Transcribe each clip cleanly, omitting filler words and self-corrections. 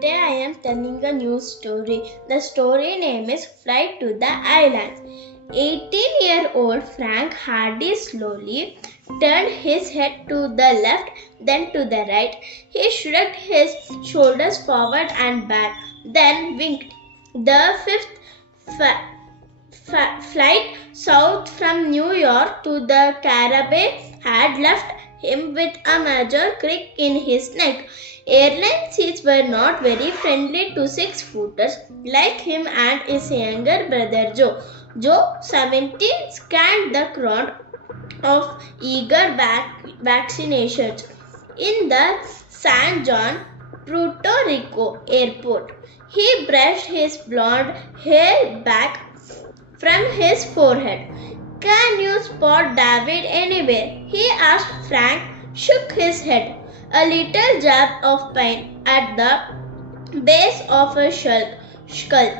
Today I am telling a new story. The story name is Flight to the Islands. 18-year-old Frank Hardy slowly turned his head to the left, then to the right. He shrugged his shoulders forward and back, then winked. The flight south from New York to the Caribbean had left him with a major crick in his neck. Airline seats were not very friendly to six-footers like him and his younger brother Joe. Joe, 17, scanned the crowd of eager vaccinations in the San Juan, Puerto Rico airport. He brushed his blonde hair back from his forehead. "Can you spot David anywhere?" he asked. Frank shook his head. A little jab of pain at the base of a skull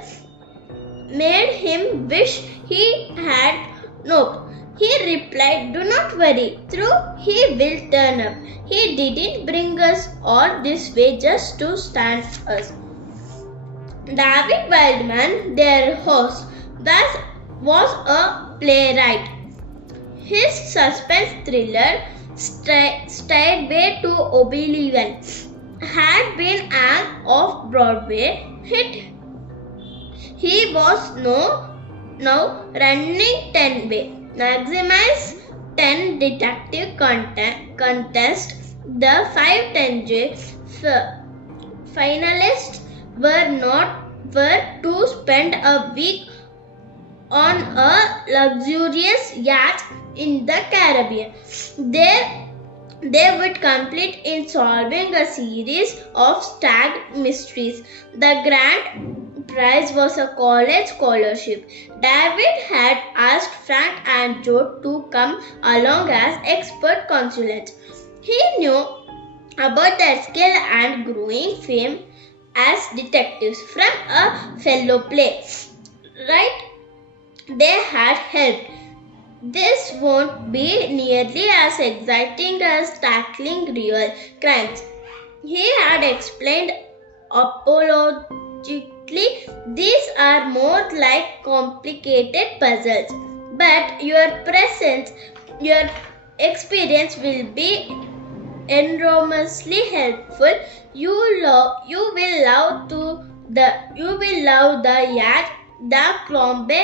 made him wish he had nope. He replied, "Do not worry, through he will turn up. He didn't bring us all this way just to stand us." David Wildman, their host, was a playwright. His suspense thriller, Stairway to Oblivion, had been an off-Broadway hit. He was now running 10-way, Maximize 10 detective contest. The 510J finalists were to spend a week on a luxurious yacht in the Caribbean. They would complete in solving a series of stag mysteries. The grand prize was a college scholarship. David had asked Frank and Joe to come along as expert consulants. He knew about their skill and growing fame as detectives from a fellow play. Right? They had helped. This won't be nearly as exciting as tackling real crimes, he had explained apologetically. These are more like complicated puzzles, but your experience will be enormously helpful. You will love the yacht, the Clombe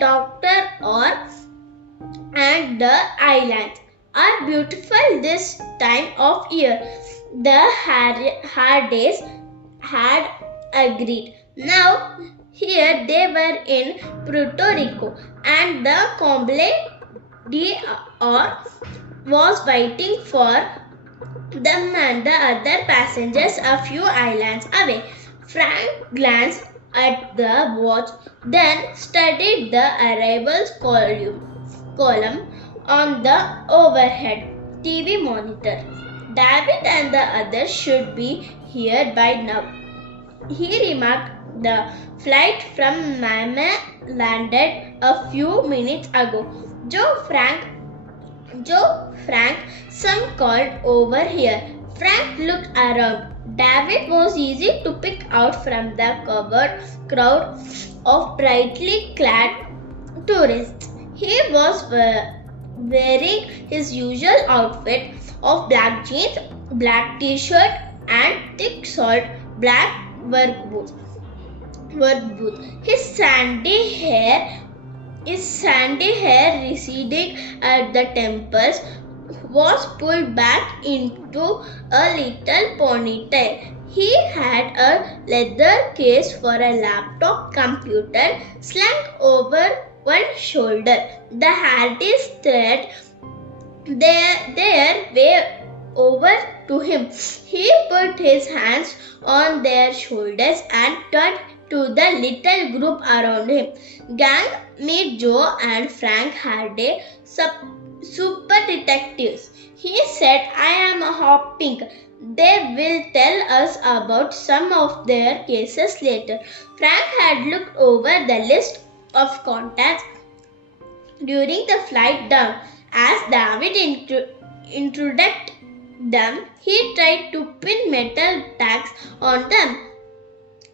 Doctor and the islands are beautiful this time of year. The Hardys had agreed. Now here they were in Puerto Rico, and the Comble d'Or was waiting for them and the other passengers a few islands away. Frank glanced at the watch, then studied the arrivals column on the overhead TV monitor. David and the others should be here by now, he remarked. The flight from Miami landed a few minutes ago. Joe, Frank, some called over here. Frank looked around. David was easy to pick out from the covered crowd of brightly clad tourists. He was wearing his usual outfit of black jeans, black t-shirt and thick soled black work boots. His sandy hair receding at the temples was pulled back into a little ponytail. He had a leather case for a laptop computer slung over one shoulder. The Hardys thread their way over to him. He put his hands on their shoulders and turned to the little group around him. "Gang, meet Joe and Frank Hardy, super detectives," he said. "I am hopping. They will tell us about some of their cases later." Frank had looked over the list of contacts during the flight down as David them, he tried to pin metal tags on them.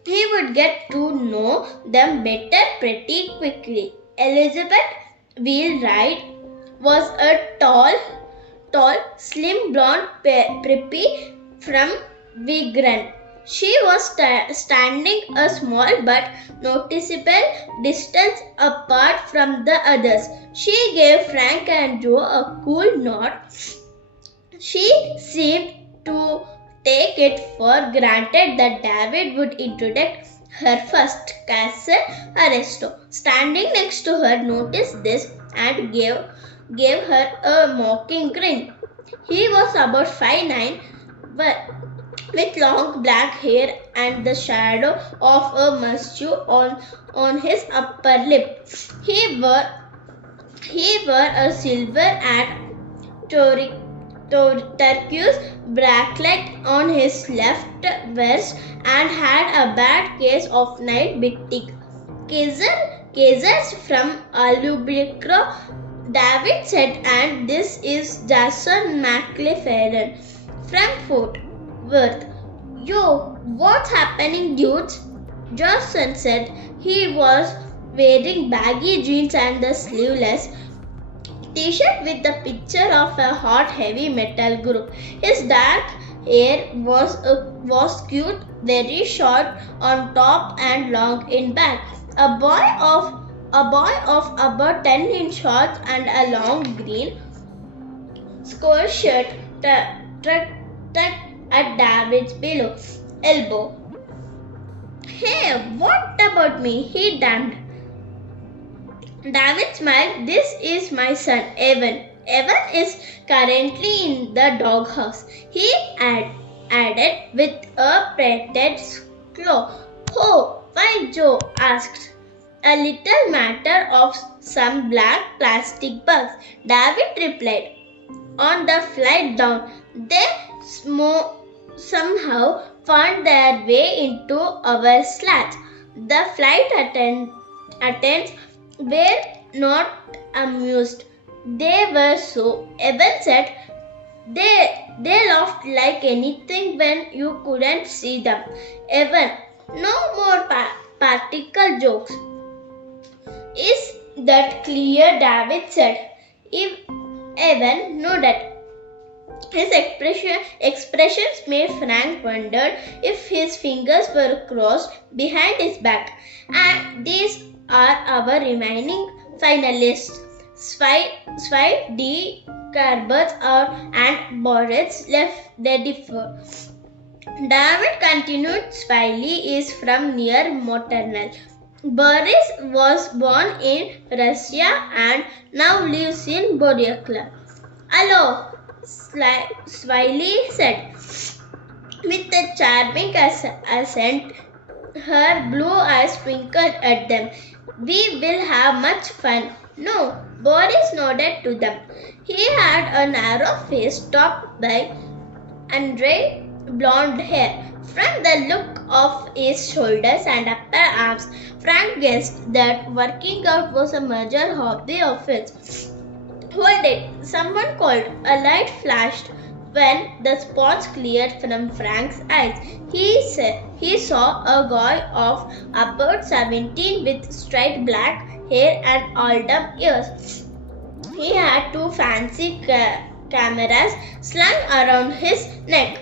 He would get to know them better pretty quickly. Elizabeth Wheelwright was a tall, slim blonde preppy from Wigan. She was standing a small but noticeable distance apart from the others. She gave Frank and Joe a cool nod. She seemed to take it for granted that David would introduce her first cousin, Aristo. Standing next to her noticed this and gave her a mocking grin. He was about 5'9", but with long black hair and the shadow of a mustache on his upper lip. He wore a silver and turquoise bracelet on his left wrist and had a bad case of night bitting. Caesars from Alubicro, David said, and this is Jason McLaren from Fort Worth. Yo, what's happening, dudes? Jason said. He was wearing baggy jeans and the sleeveless t-shirt with the picture of a hot heavy metal group. His dark hair was cute, very short on top and long in back. A boy of about 10 in shorts and a long green square shirt tucked at David's elbow. Hey, what about me? He damned. David smiled. This is my son, Evan. Evan is currently in the doghouse. He added with a pretended claw. Oh, why, Joe asked. A little matter of some black plastic bugs, David replied. On the flight down, they somehow found their way into our slats. The flight attendants were not amused. They were so. Evan said they laughed like anything when you couldn't see them. Evan, no more practical jokes. Is that clear? David said. If Evan nodded. His expressions made Frank wonder if his fingers were crossed behind his back. And these are our remaining finalists. Swipe D. Carberts and Boris left they differ. David continued. Smiley is from near Maternal. Boris was born in Russia and now lives in Boryakla. Hello, Smiley said. With a charming accent, her blue eyes twinkled at them. We will have much fun. No, Boris nodded to them. He had a narrow face topped by Andre blonde hair. From the look of his shoulders and upper arms, Frank guessed that working out was a major hobby of his. Hold it, someone called. A light flashed when the spots cleared from Frank's eyes. He saw a guy of about 17 with straight black hair and auburn ears. He had two fancy cameras slung around his neck.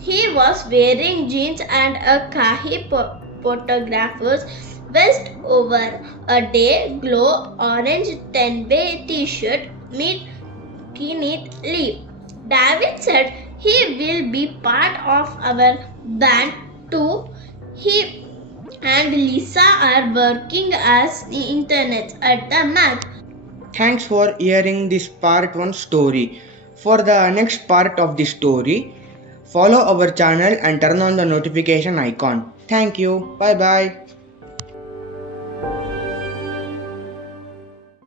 He was wearing jeans and a khaki photographer's vest over a day glow orange 10-way t-shirt neatly. David said he will be part of our band too. He and Lisa are working as the internet at the math. Thanks for hearing this part 1 story. For the next part of the story, follow our channel and turn on the notification icon. Thank you. Bye bye.